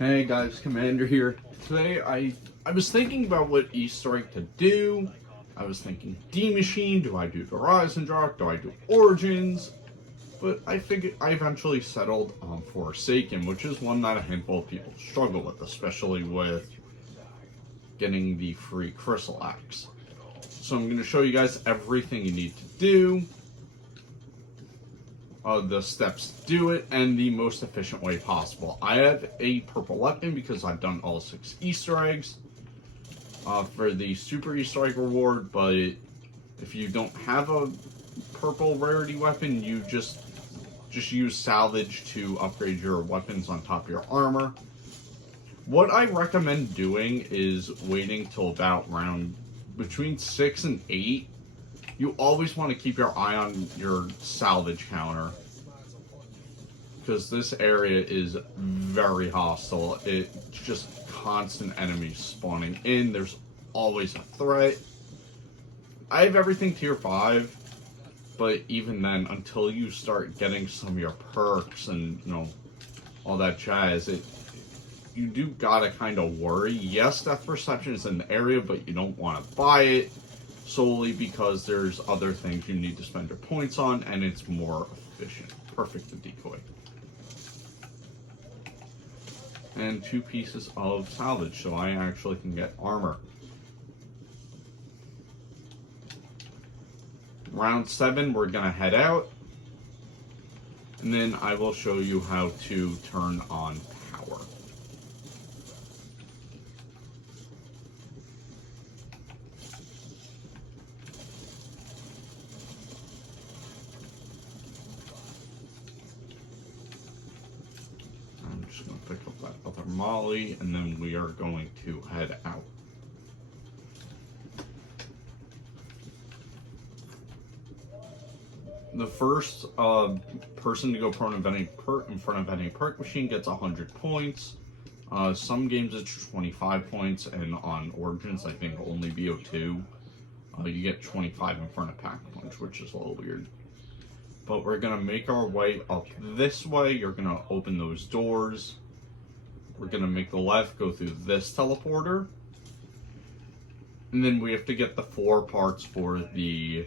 Hey guys, Commander here. Today I was thinking about what Easter egg to do. I was thinking D Machine, do I do the Horizon Drop, do I do Origins? But I eventually settled on Forsaken, which is one that a handful of people struggle with, especially with getting the free Crystal Axe. So I'm going to show you guys everything you need to do, the steps to do it, and the most efficient way possible. I have a purple weapon because I've done all 6 Easter eggs for the super Easter egg reward, but if you don't have a purple rarity weapon, you just use salvage to upgrade your weapons on top of your armor. What I recommend doing is waiting till about round between 6 and 8. You always want to keep your eye on your salvage counter, because this area is very hostile. It's just constant enemies spawning in. There's always a threat. I have everything tier 5, but even then, until you start getting some of your perks and, all that jazz, you do gotta kind of worry. Yes, Death Perception is in the area, but you don't want to buy it solely because there's other things you need to spend your points on, and it's more efficient. Perfect to decoy. And 2 pieces of salvage, so I actually can get armor. Round 7, we're gonna head out, and then I will show you how to turn on power. I'm just gonna pick up that other Molly, and then we are going to head out. The first person to go prone in front of any perk machine gets 100 points. Some games it's 25 points, and on Origins I think only BO2 you get 25 in front of Pack Punch, which is a little weird. But we're gonna make our way up this way. You're gonna open those doors. We're gonna make the left, go through this teleporter, and then we have to get the 4 parts for the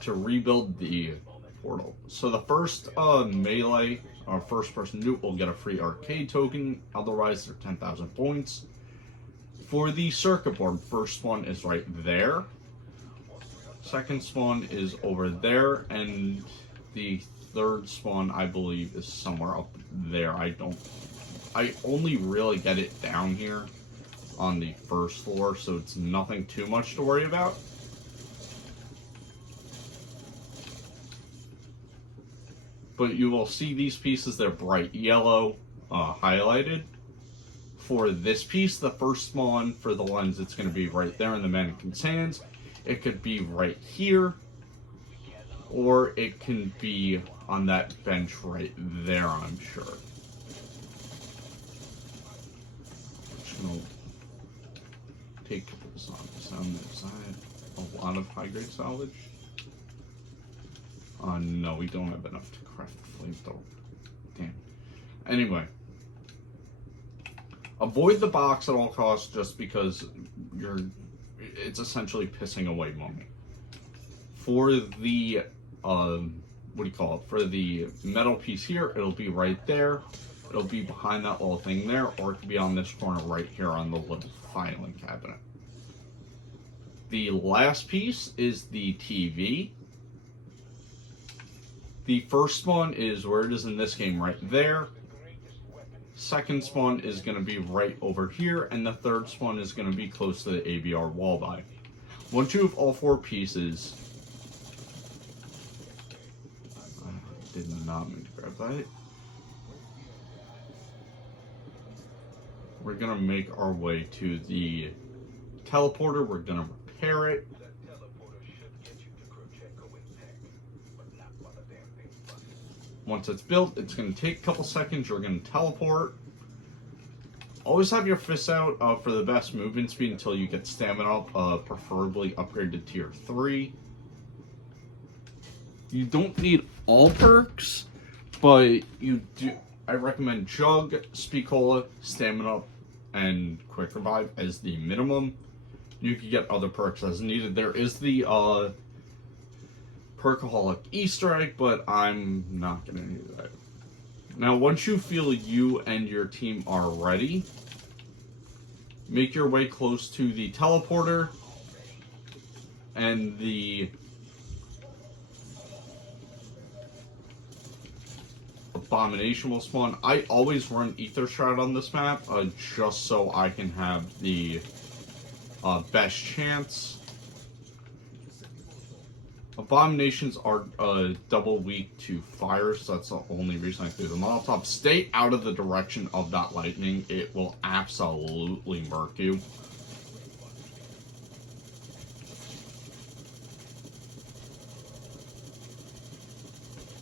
to rebuild the portal. So the first melee or first person nuke will get a free arcade token, otherwise they're 10,000 points. For the circuit board, first one is right there, second spawn is over there, and the third spawn I believe is somewhere up there. I only really get it down here on the first floor, so it's nothing too much to worry about. But you will see these pieces, they're bright yellow, highlighted. For this piece, the first spawn for the lens, it's going to be right there in the mannequin's hands. It could be right here, or it can be on that bench right there, I'm sure. Just gonna take this on the side. A lot of high-grade salvage. No, we don't have enough to craft the flamethrower. Damn. Anyway. Avoid the box at all costs, just because it's essentially pissing away money. For the, for the metal piece here, it'll be right there. It'll be behind that little thing there, or it could be on this corner right here on the little filing cabinet. The last piece is the TV. The first spawn is where it is in this game, right there. Second spawn is going to be right over here, and the third spawn is going to be close to the ABR wall buy. Once you have all 4 pieces, I did not mean to grab that. We're going to make our way to the teleporter. We're going to repair it. Once it's built, it's going to take a couple seconds. You're going to teleport. Always have your fists out for the best movement speed until you get stamina up, preferably upgrade to tier 3. You don't need all perks, But I recommend Jug, Speakola, Stamina, and Quick Revive as the minimum. You can get other perks as needed. There is the Perkaholic Easter egg, but I'm not going to do that. Now, once you feel you and your team are ready, make your way close to the teleporter and the Abomination will spawn. I always run Ether Shroud on this map, just so I can have the best chance. Abominations are double weak to fire, so that's the only reason I do the Molotov. Stay out of the direction of that lightning. It will absolutely murk you.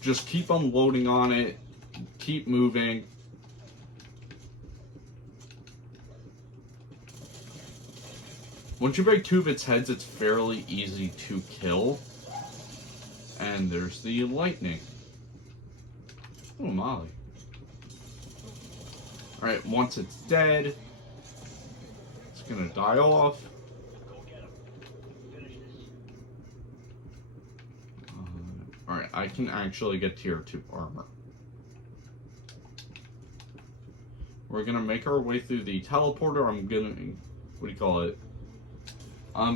Just keep unloading on it. Keep moving. Once you break 2 of its heads, it's fairly easy to kill. And there's the lightning. Oh, Molly. Alright, once it's dead, it's gonna die off. Alright, I can actually get tier 2 armor. We're gonna make our way through the teleporter. I'm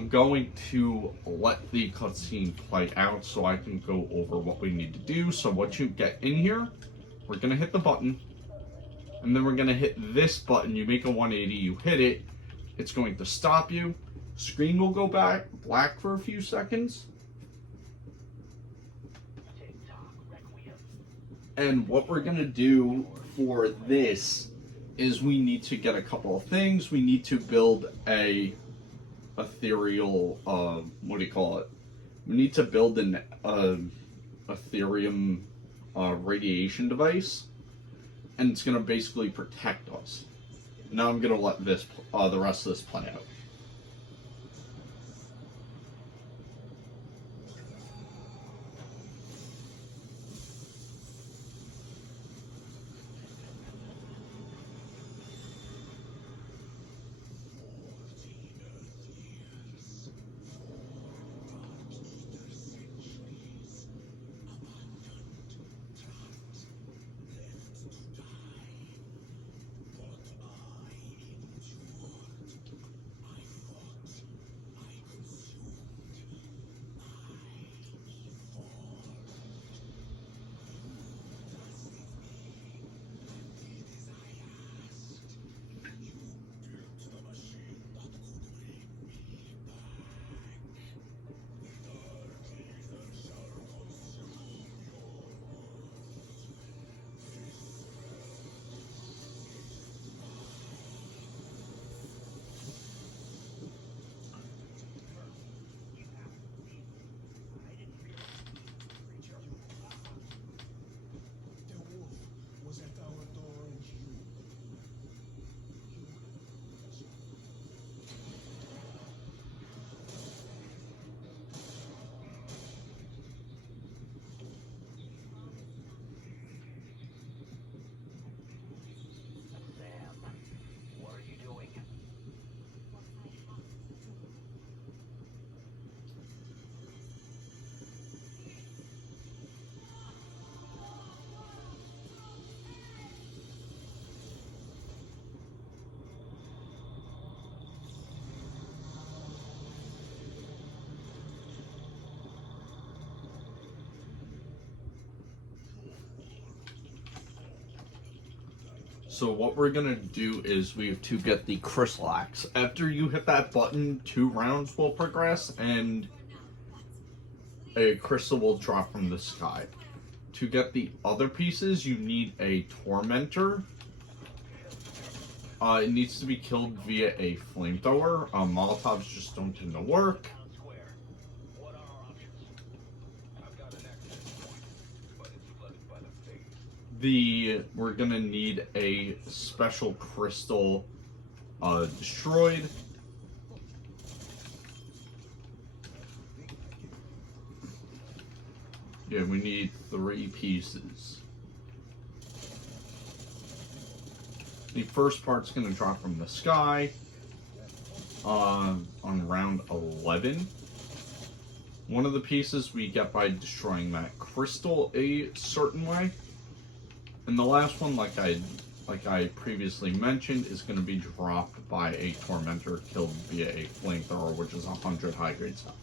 going to let the cutscene play out so I can go over what we need to do. So once you get in here, we're gonna hit the button, and then we're gonna hit this button. You make a 180, you hit it, it's going to stop you. Screen will go black for a few seconds. And what we're gonna do for this is we need to get a couple of things. We need to build a ethereal, we need to build an Ethereum radiation device, and it's gonna basically protect us. Now I'm gonna let this, the rest of this play out. So what we're gonna do is we have to get the Crystal Axe. After you hit that button, 2 rounds will progress and a crystal will drop from the sky. To get the other pieces, you need a Tormentor. It needs to be killed via a flamethrower. Molotovs just don't tend to work. We're gonna need a special crystal destroyed. Yeah, we need 3 pieces. The first part's going to drop from the sky on round 11. One of the pieces we get by destroying that crystal a certain way. And the last one, like I previously mentioned, is going to be dropped by a Tormentor killed via a flamethrower, which is 100 high-grade salvage.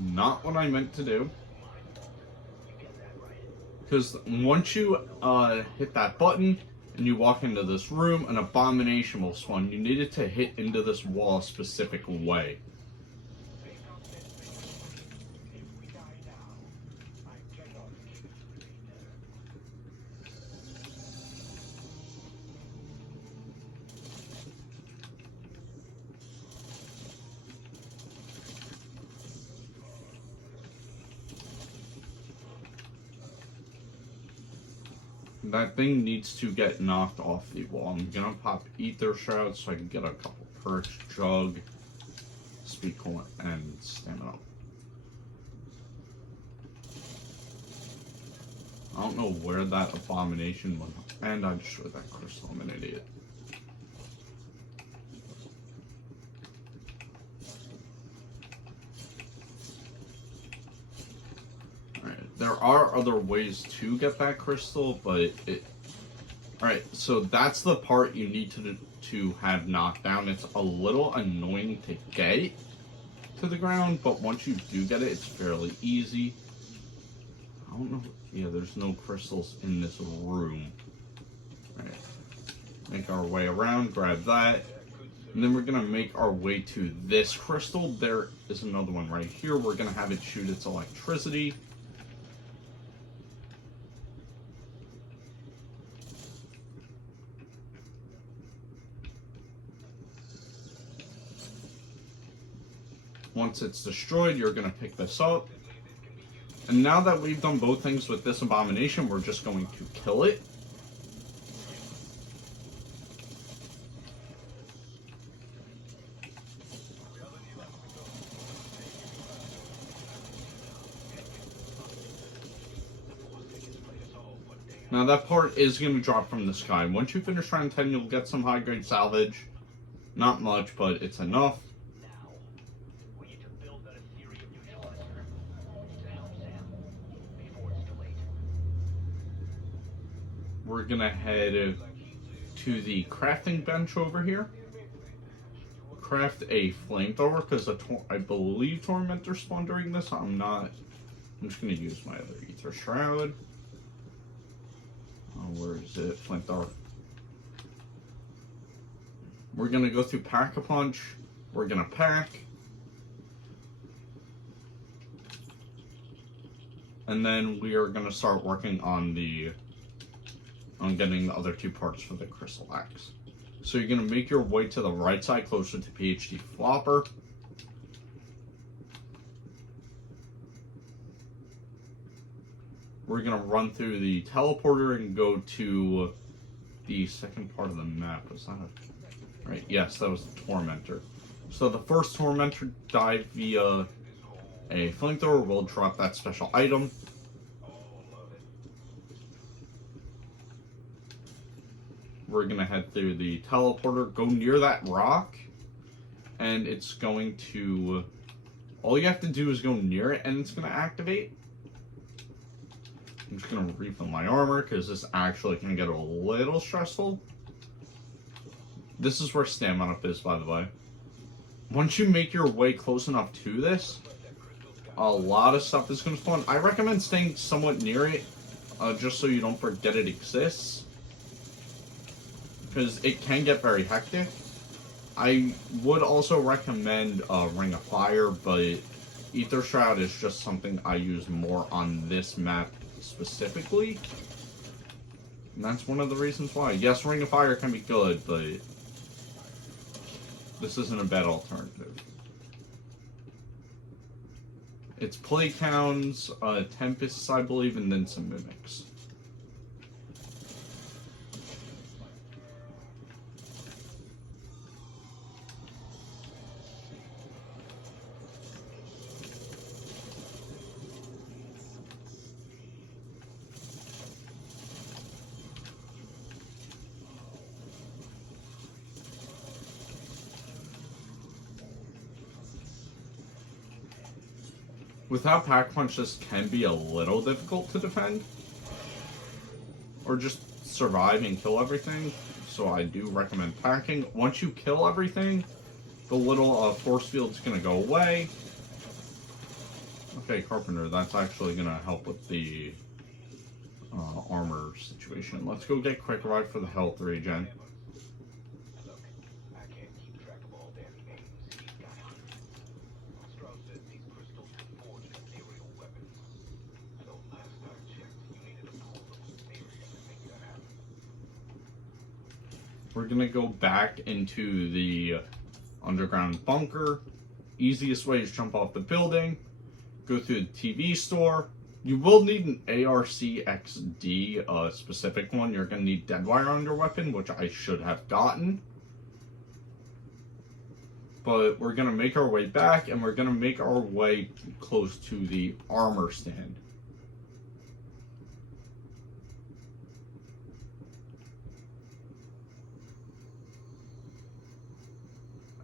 Not what I meant to do. Because once you hit that button and you walk into this room, an abomination will spawn. You needed to hit into this wall a specific way. That thing needs to get knocked off the wall. I'm gonna pop Ether Shroud so I can get a couple perks, Jug, Speed Coolant, and Stamina. I don't know where that abomination went, and I destroyed that crystal. I'm an idiot. There are other ways to get that crystal, but Alright, so that's the part you need to have knocked down. It's a little annoying to get to the ground, but once you do get it, it's fairly easy. I don't know. Yeah, there's no crystals in this room. Alright. Make our way around, grab that. And then we're going to make our way to this crystal. There is another one right here. We're going to have it shoot its electricity. Once it's destroyed, you're going to pick this up. And now that we've done both things with this abomination, we're just going to kill it. Now that part is going to drop from the sky. Once you finish round 10, you'll get some high-grade salvage. Not much, but it's enough. We're gonna head to the crafting bench over here. Craft a flamethrower because I believe Tormentor spawned during this. I'm just gonna use my other Ether Shroud. Oh, where is it? Flamethrower. We're gonna go through Pack-a-Punch. We're gonna pack. And then we are gonna start working on getting the other two parts for the Crystal Axe. So you're going to make your way to the right side closer to PhD Flopper. We're going to run through the teleporter and go to the second part of the map. Was that right? Yes, that was the Tormentor. So the first Tormentor died via a flamethrower. We'll drop that special item. We're going to head through the teleporter, go near that rock, and it's going to... All you have to do is go near it, and it's going to activate. I'm just going to refill my armor, because this actually can get a little stressful. This is where stamina up is, by the way. Once you make your way close enough to this, a lot of stuff is going to spawn. I recommend staying somewhat near it, just so you don't forget it exists. Because it can get very hectic. I would also recommend Ring of Fire, but Ether Shroud is just something I use more on this map specifically. And that's one of the reasons why. Yes, Ring of Fire can be good, but this isn't a bad alternative. It's Plague Hounds, Tempests, I believe, and then some Mimics. Without Pack Punch, this can be a little difficult to defend. Or just survive and kill everything. So I do recommend packing. Once you kill everything, the little force field's going to go away. Okay, Carpenter, that's actually going to help with the armor situation. Let's go get Quick Ride for the health regen. We're going to go back into the underground bunker. Easiest way is jump off the building, go through the TV store. You will need an ARC-XD, a specific one. You're going to need Deadwire on your weapon, which I should have gotten. But we're going to make our way back, and we're going to make our way close to the armor stand.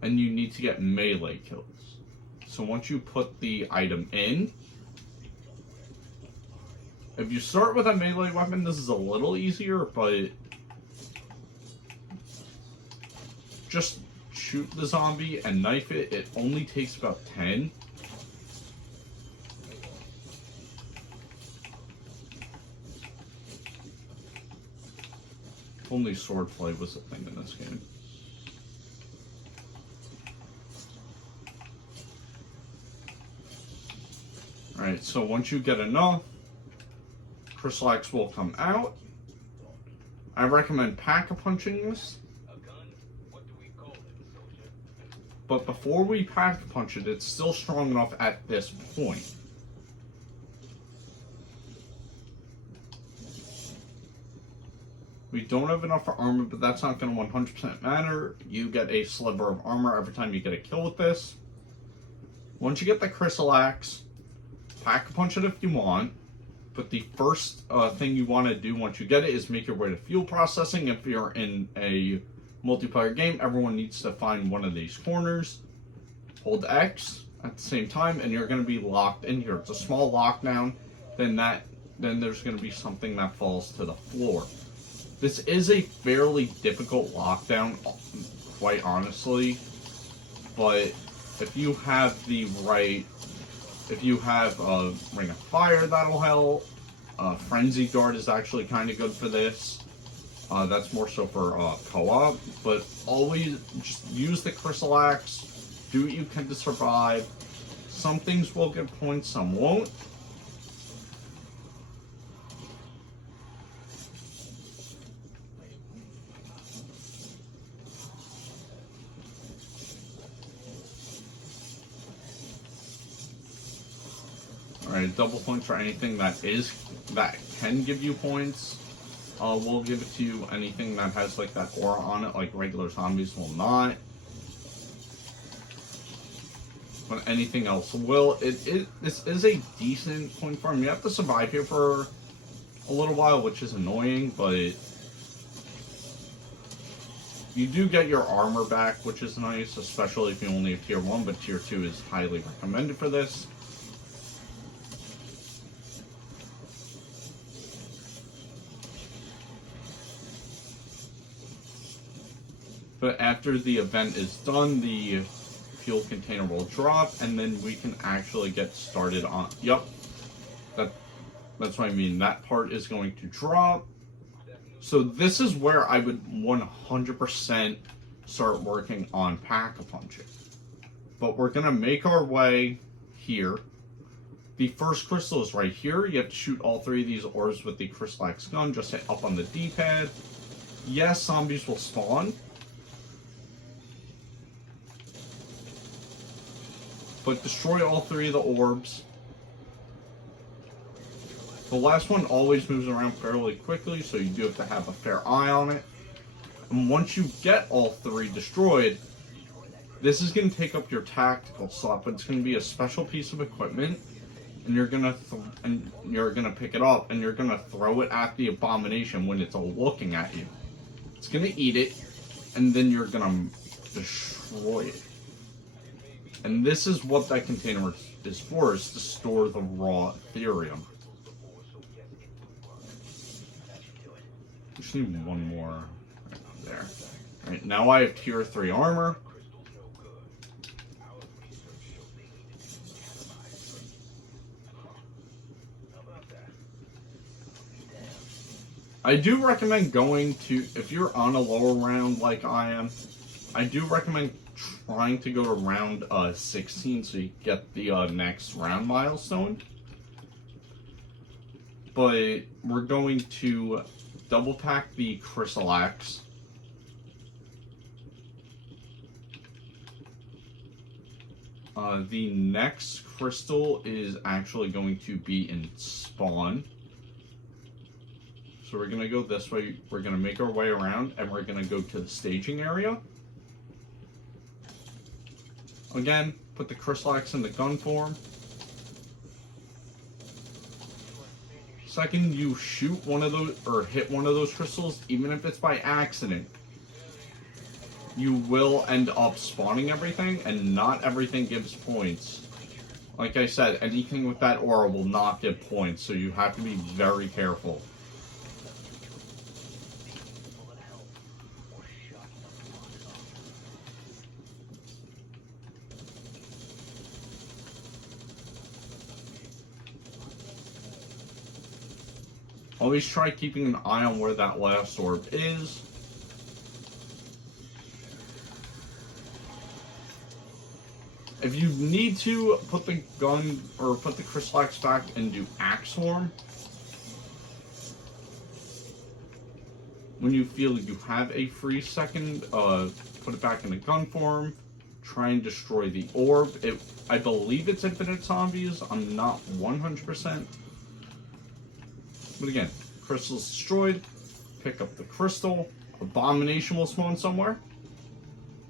And you need to get melee kills. So once you put the item in, if you start with a melee weapon, this is a little easier, but just shoot the zombie and knife it. It only takes about 10. Only swordplay was a thing in this game. Alright, so once you get enough, Crystal Axe will come out. I recommend Pack-a-Punching this. But before we Pack-a-Punch it, it's still strong enough at this point. We don't have enough for armor, but that's not going to 100% matter. You get a sliver of armor every time you get a kill with this. Once you get the Crystal Axe, Pack-a-Punch it if you want, but the first thing you want to do once you get it is make your way to fuel processing. If you're in a multiplayer game, everyone needs to find one of these corners, hold X at the same time, and you're going to be locked in here. It's a small lockdown, then there's going to be something that falls to the floor. This is a fairly difficult lockdown, quite honestly, but if you have the right... If you have a Ring of Fire, that'll help. Frenzy Guard is actually kind of good for this. That's more so for co-op. But always just use the Crystal Axe. Do what you can to survive. Some things will get points, some won't. Alright, double points for anything that can give you points. We'll give it to you. Anything that has like that aura on it, like regular zombies, will not. But anything else will. This is a decent point farm. You have to survive here for a little while, which is annoying, but you do get your armor back, which is nice, especially if you only have tier 1, but tier 2 is highly recommended for this. But after the event is done, the fuel container will drop, and then we can actually get started on... Yep. That's what I mean. That part is going to drop. So this is where I would 100% start working on Pack-a-Punching. But we're going to make our way here. The first crystal is right here. You have to shoot all 3 of these orbs with the Crystal Axe gun. Just hit up on the D-pad. Yes, zombies will spawn. But destroy all 3 of the orbs. The last one always moves around fairly quickly, so you do have to have a fair eye on it. And once you get all 3 destroyed, this is going to take up your tactical slot, but it's going to be a special piece of equipment, and you're going to pick it up, and you're going to throw it at the abomination when it's looking at you. It's going to eat it, and then you're going to destroy it. And this is what that container is is for is to store the raw Ethereum. Just need one more right there. Alright, now I have tier 3 armor. I do recommend going to, if you're on a lower round like I am, I do recommend trying to go to round 16 so you get the next round milestone. But we're going to double pack the Crystal Axe. The next crystal is actually going to be in spawn. So we're going to go this way, we're going to make our way around, and we're going to go to the staging area. Again, put the Crystal Axe in the gun form. Second you shoot one of those, or hit one of those crystals, even if it's by accident, you will end up spawning everything, and not everything gives points. Like I said, anything with that aura will not give points, so you have to be very careful. Always try keeping an eye on where that last orb is. If you need to, put the gun, or put the Crystal Axe back and do Axe Swarm. When you feel you have a free second, put it back in the gun form. Try and destroy the orb. I believe it's infinite zombies. I'm not 100%. But again, crystal's destroyed. Pick up the crystal. Abomination will spawn somewhere.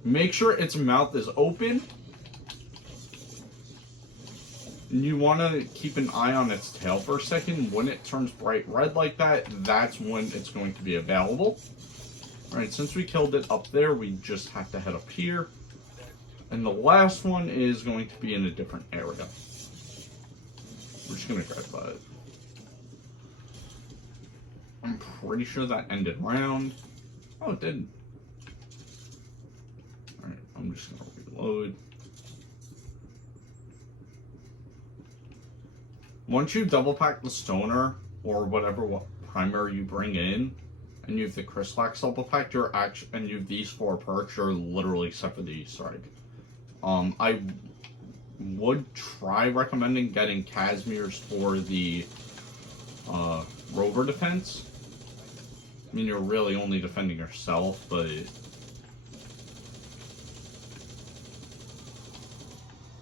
Make sure its mouth is open. And you want to keep an eye on its tail for a second. When it turns bright red like that, that's when it's going to be available. Alright, since we killed it up there, we just have to head up here. And the last one is going to be in a different area. We're just going to grab that. I'm pretty sure that ended round. Oh, it didn't. Alright, I'm just going to reload. Once you double pack the stoner, or whatever primary you bring in, and you have the Crystal Axe double packed, and you have these 4 perks, you're literally set for the Easter egg. I would try recommending getting Casimir's for the rover defense. I mean, you're really only defending yourself, but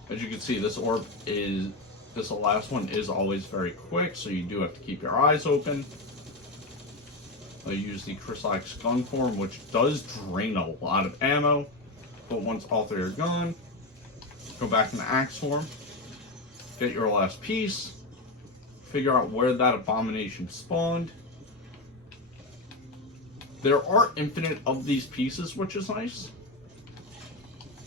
as you can see, this last one is always very quick, so you do have to keep your eyes open. I use the Crystal Axe gun form, which does drain a lot of ammo, but once all 3 are gone, go back in the Axe form, get your last piece, figure out where that abomination spawned. There are infinite of these pieces, which is nice.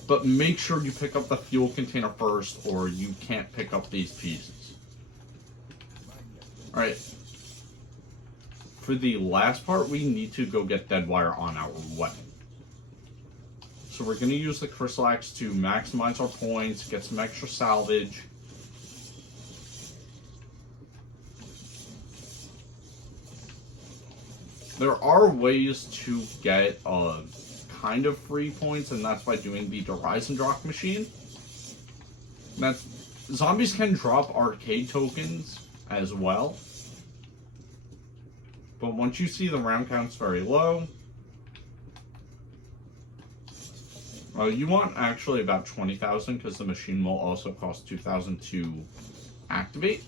But make sure you pick up the fuel container first, or you can't pick up these pieces. Alright. For the last part, we need to go get Deadwire on our weapon. So we're going to use the Crystal Axe to maximize our points, get some extra salvage. There are ways to get kind of free points, and that's by doing the Horizon Drop machine. Zombies can drop arcade tokens as well. But once you see the round count's very low, you want actually about 20,000, because the machine will also cost 2,000 to activate.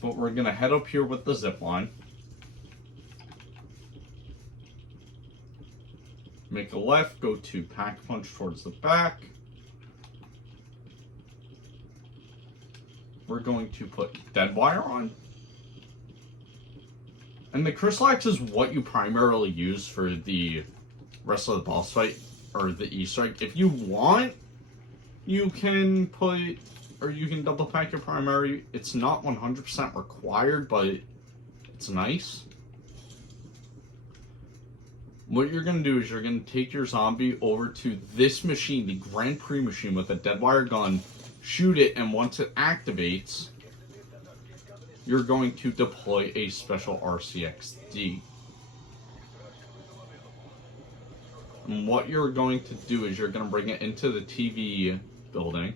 But we're going to head up here with the zipline. Make a left, go to Pack Punch towards the back. We're going to put Deadwire on. And the Crystallax is what you primarily use for the rest of the boss fight, or the Easter egg. If you want, you can put, or you can double pack your primary. It's not 100% required, but it's nice. What you're going to do is you're going to take your zombie over to this machine, the Grand Prix machine with a deadwire gun, shoot it, and once it activates, you're going to deploy a special RCXD. And what you're going to do is you're going to bring it into the TV building.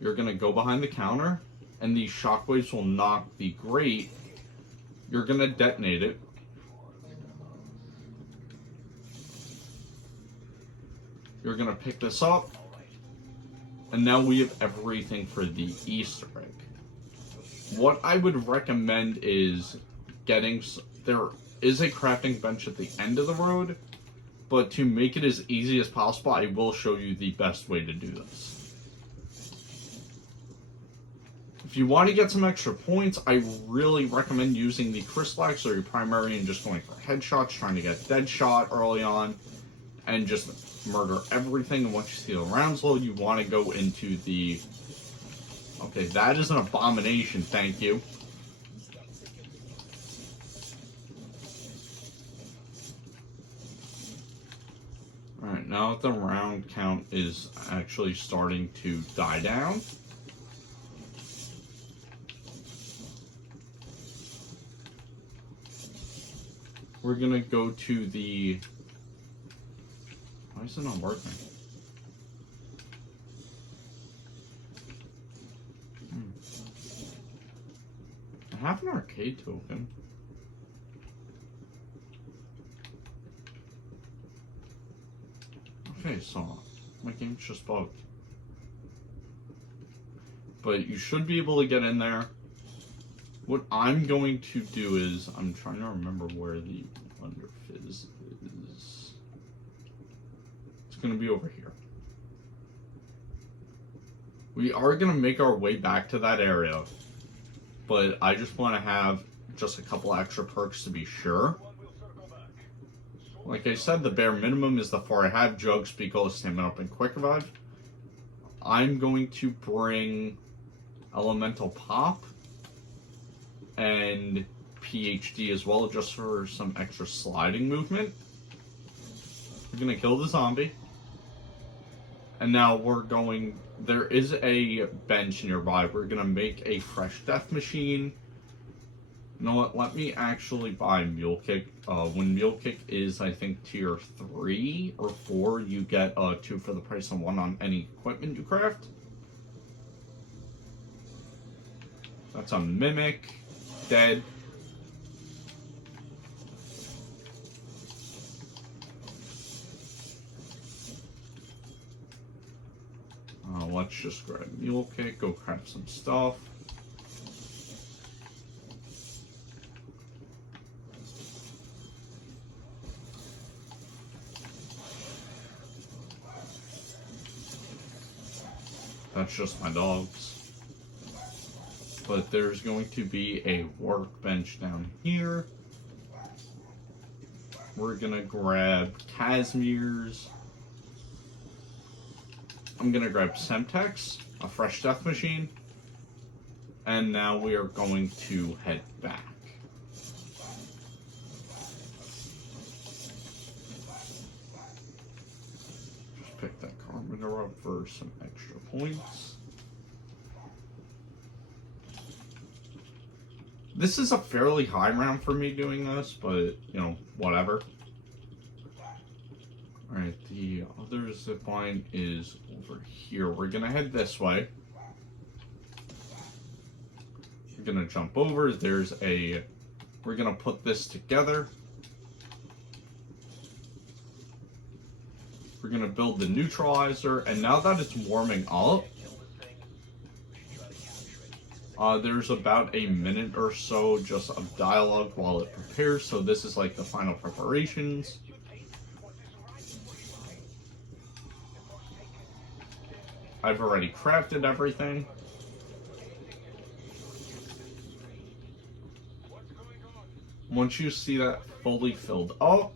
You're going to go behind the counter, and these shockwaves will knock the grate. You're going to detonate it. You're going to pick this up, and now we have everything for the Easter egg. What I would recommend is getting, there is a crafting bench at the end of the road, but to make it as easy as possible, I will show you the best way to do this. If you want to get some extra points, I really recommend using the Crystallax or your primary and just going for headshots, trying to get dead shot early on, and just murder everything. And once you see the rounds load, you want to go into the... Okay, that is an abomination, thank you. Alright, now that the round count is actually starting to die down, we're gonna go to the... Why is it not working? I have an arcade token. Okay, so my game's just bugged. But you should be able to get in there. What I'm going to do is, I'm trying to remember where the Wonder Fizz is. It's going to be over here. We are going to make our way back to that area, but I just want to have just a couple extra perks to be sure. Like I said, the bare minimum is the 4 I have: Jug, Speakle, Stamina Up, and Quick Revive. I'm going to bring Elemental Pop and PhD as well, just for some extra sliding movement. We're going to kill the zombie. And now we're going... There is a bench nearby. We're going to make a fresh death machine. You know what? Let me actually buy Mule Kick. When Mule Kick is, I think, tier 3 or 4, you get 2 for the price of 1 on any equipment you craft. That's a Mimic. Dead. Let's just grab Mule Kick, go craft some stuff. That's just my dogs. But there's going to be a workbench down here. We're gonna grab Casimir's. I'm gonna grab Semtex, a fresh death machine, and now we are going to head back. Just pick that Carpenter up for some extra points. This is a fairly high round for me doing this, but, you know, whatever. Alright, the other zipline is over here. We're gonna head this way. We're gonna jump over. There's a... We're gonna put this together. We're gonna build the neutralizer, and now that it's warming up, there's about a minute or so just of dialogue while it prepares, so this is like the final preparations. I've already crafted everything. Once you see that fully filled up,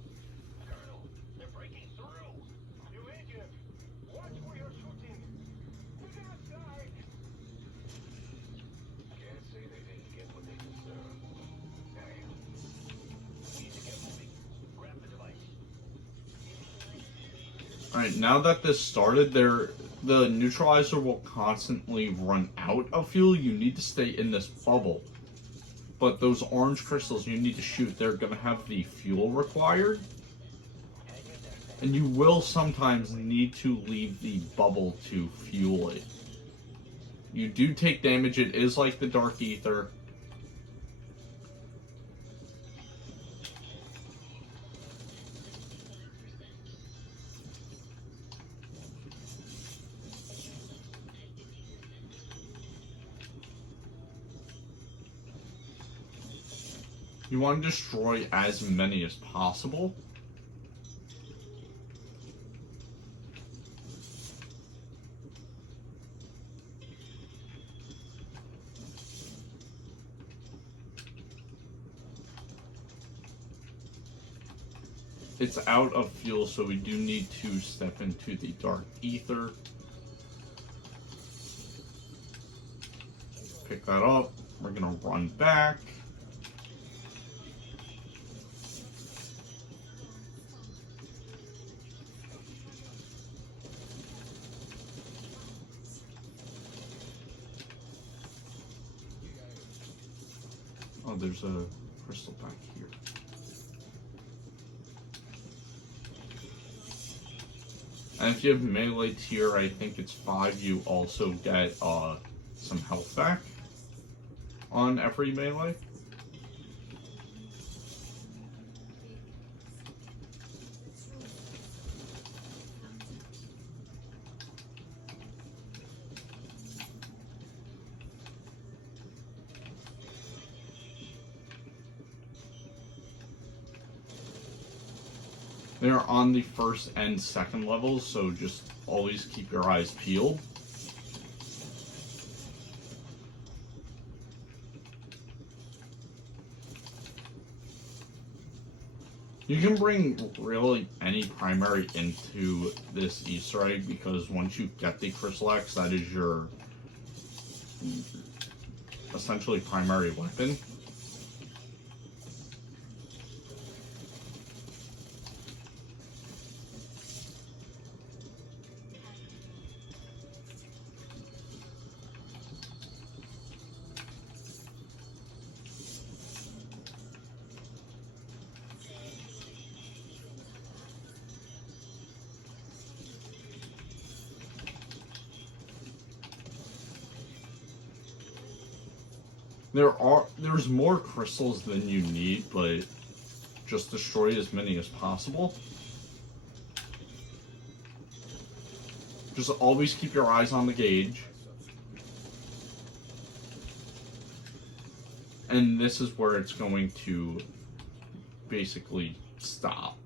alright, now that this started, the neutralizer will constantly run out of fuel. You need to stay in this bubble. But those orange crystals you need to shoot, they're going to have the fuel required. And you will sometimes need to leave the bubble to fuel it. You do take damage. It is like the Dark Ether. You want to destroy as many as possible. It's out of fuel, so we do need to step into the Dark Ether. Pick that up. We're going to run back. Oh, there's a crystal back here. And if you have melee tier, I think it's 5, you also get some health back on every melee. They're on the first and second levels, so just always keep your eyes peeled. You can bring really any primary into this Easter egg, because once you get the Crystal Axe, that is your essentially primary weapon. There's more crystals than you need, but just destroy as many as possible. Just always keep your eyes on the gauge. And this is where it's going to basically stop.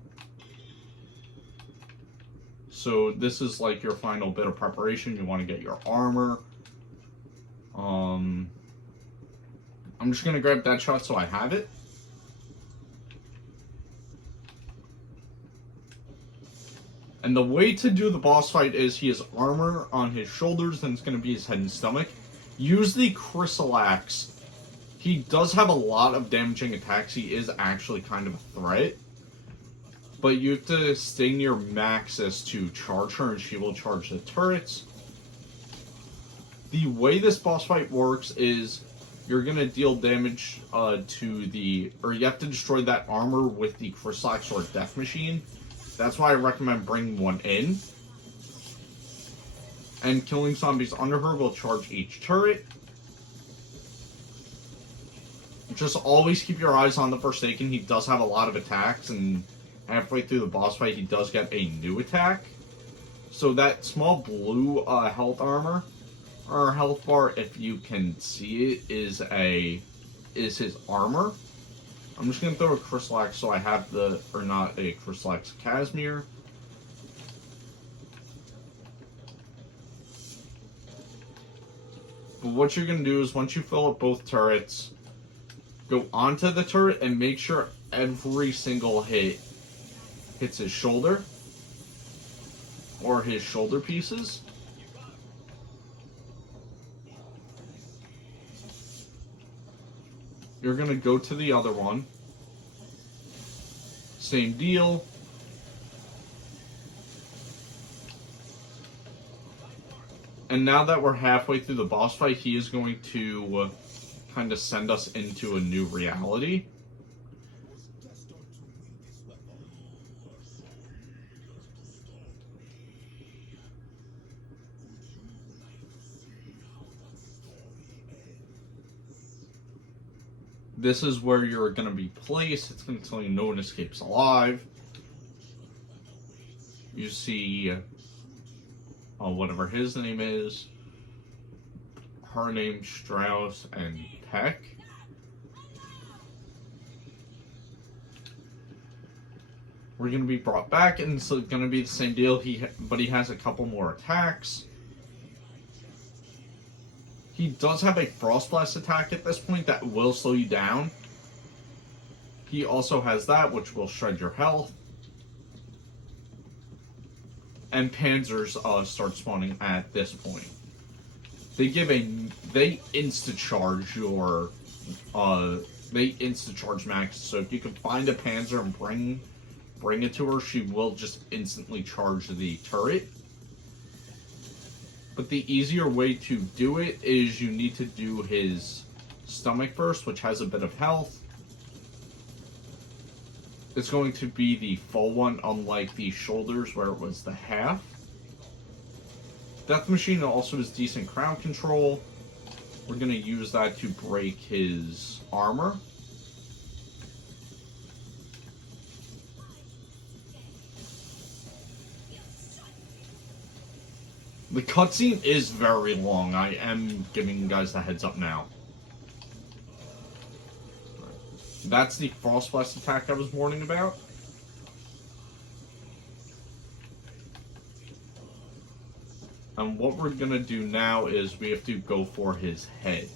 So this is like your final bit of preparation. You want to get your armor. I'm just going to grab that shot so I have it. And the way to do the boss fight is he has armor on his shoulders, then it's going to be his head and stomach. Use the Crystal Axe. He does have a lot of damaging attacks. He is actually kind of a threat. But you have to stay near Maxis to charge her, and she will charge the turrets. The way this boss fight works is you're going to deal damage to the... Or you have to destroy that armor with the Crystal Axe or Death Machine. That's why I recommend bringing one in. And killing zombies under her will charge each turret. Just always keep your eyes on the Forsaken. He does have a lot of attacks, and halfway through the boss fight, he does get a new attack. So that small blue health armor, or health bar, if you can see it, is his armor. I'm just going to throw a Crystal Axe so I have the, or not a Crystal Axe, Casimir. But what you're going to do is once you fill up both turrets, go onto the turret and make sure every single hit hits his shoulder or his shoulder pieces. You're going to go to the other one. Same deal. And now that we're halfway through the boss fight, he is going to kind of send us into a new reality. This is where you're going to be placed. It's going to tell you no one escapes alive. You see whatever his name is, her name, Strauss, and Peck. We're going to be brought back, and it's going to be the same deal. But he has a couple more attacks. He does have a Frost Blast attack at this point that will slow you down. He also has that, which will shred your health. And Panzers start spawning at this point. They insta-charge your... they insta-charge Max, so if you can find a Panzer and bring it to her, she will just instantly charge the turret. But the easier way to do it is you need to do his stomach first, which has a bit of health. It's going to be the full one, unlike the shoulders where it was the half. Death Machine also has decent crowd control. We're going to use that to break his armor. The cutscene is very long. I am giving you guys the heads up now. That's the Frost Blast attack I was warning about. And what we're going to do now is we have to go for his head.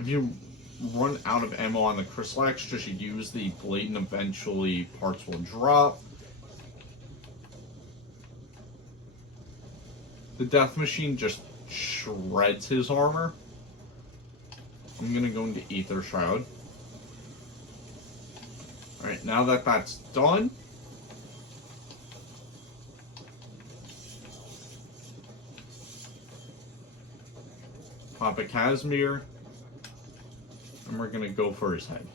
If you run out of ammo on the Crystal Axe, just use the blade and eventually parts will drop. The Death Machine just shreds his armor. I'm gonna go into Ether Shroud. Alright, now that that's done, pop a Casimir. And we're gonna go for his head.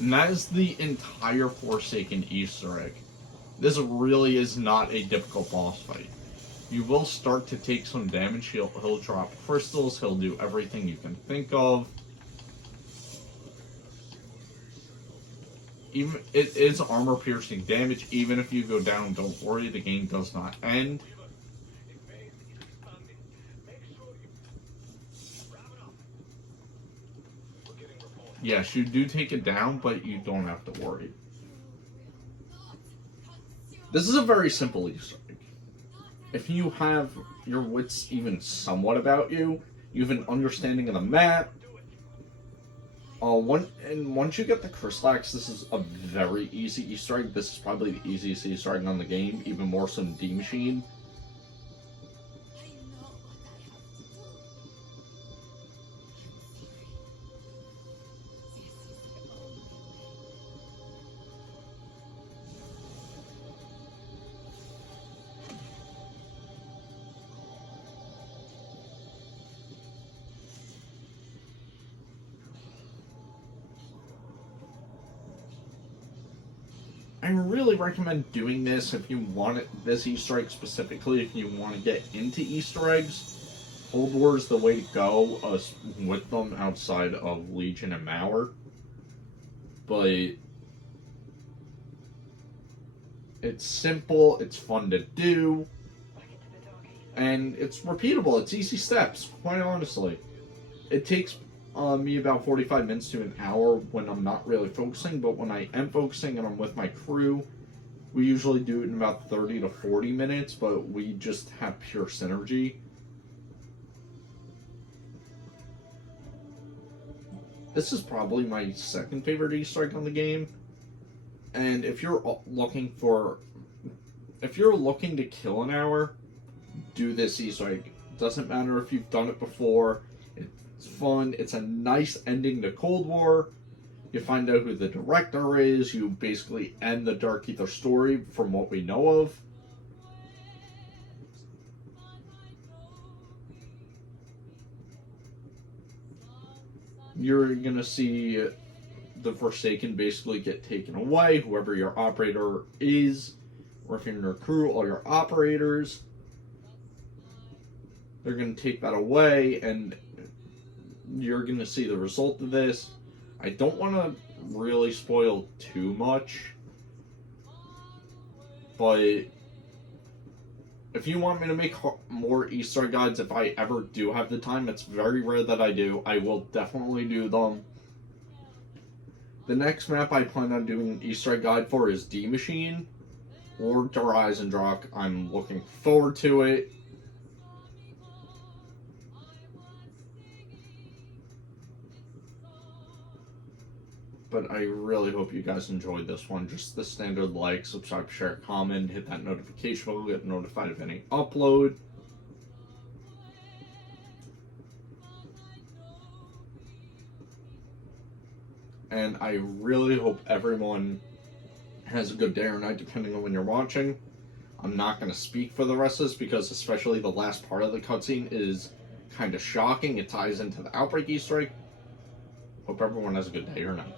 And that is the entire Forsaken Easter egg. This really is not a difficult boss fight. You will start to take some damage. He'll drop crystals. He'll do everything you can think of. Even it is armor-piercing damage. Even if you go down, don't worry. The game does not end. Yes, you do take it down, but you don't have to worry. This is a very simple Easter egg. If you have your wits even somewhat about you, you have an understanding of the map. Once you get the Crystal Axe, this is a very easy Easter egg. This is probably the easiest Easter egg on the game, even more so than D-Machine. I really recommend doing this if you want this Easter egg specifically, if you want to get into Easter eggs. Cold War is the way to go with them outside of Legion and Mauer. But it's simple, it's fun to do, and it's repeatable. It's easy steps, quite honestly. It takes me about 45 minutes to an hour when I'm not really focusing, but when I am focusing and I'm with my crew, we usually do it in about 30 to 40 minutes, but we just have pure synergy. This is probably my second favorite Easter egg on the game. And if you're looking to kill an hour, do this Easter egg. Doesn't matter if you've done it before. It's fun. It's a nice ending to Cold War. You find out who the director is. You basically end the Dark Ether story from what we know of. You're going to see the Forsaken basically get taken away, whoever your operator is, or if you're in your crew, all your operators. They're going to take that away, and you're going to see the result of this. I don't want to really spoil too much, but if you want me to make more Easter egg guides, if I ever do have the time, it's very rare that I do, I will definitely do them. The next map I plan on doing an Easter egg guide for is D Machine, or Horizon Rock. I'm looking forward to it. But I really hope you guys enjoyed this one. Just the standard like, subscribe, share, comment, hit that notification bell, get notified of any upload. And I really hope everyone has a good day or night depending on when you're watching. I'm not going to speak for the rest of this because especially the last part of the cutscene is kind of shocking. It ties into the Outbreak Easter egg. Hope everyone has a good day or night.